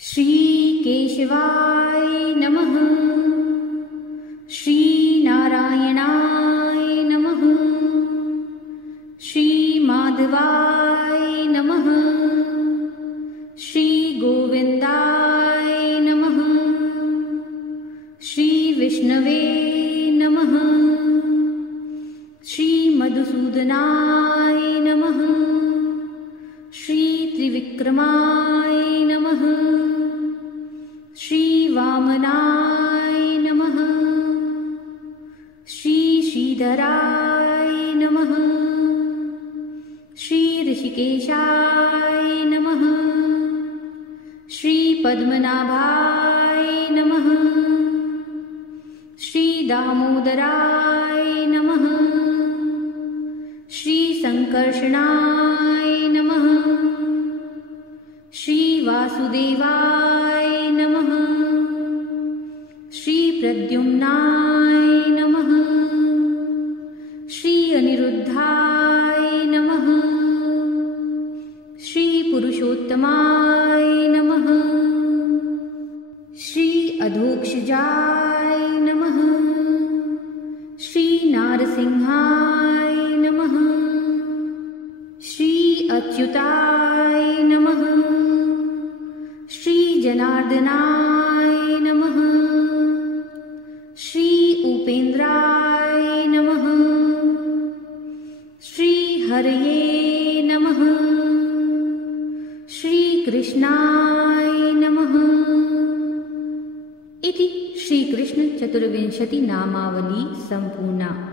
श्रीकेशवाय नमः। श्रीनारायणाय नमः। श्रीमाधवाय नमः। श्रीगोविन्दाय नमः। श्रीविष्णवे नमः। श्रीमधुसूदनाय नमः। श्रीत्रिविक्रमाय नमः। श्रीवामनाय नमः। श्रीश्रीधराय नमः। श्रीऋषिकेशाय नमः। श्रीपद्मनाभाय नमः। श्रीदामोदराय नमः। श्रीसङ्कर्षणाय नमः। श्रीवासुदेवाय नमः। श्रीप्रद्युम्नाय नमः। श्री अनिरुद्धाय नमः। श्रीपुरुषोत्तमाय नमः। श्री अधोक्षजाय नमः। श्रीनारसिंहाय नमः। श्री अच्युताय नमः। श्रीजनार्दनाय नमः। श्री उपेन्द्राय नमः। श्रीहरये नमः। श्रीकृष्णाय नमः। इति श्रीकृष्ण चतुर्विंशति नामावली संपूर्णा।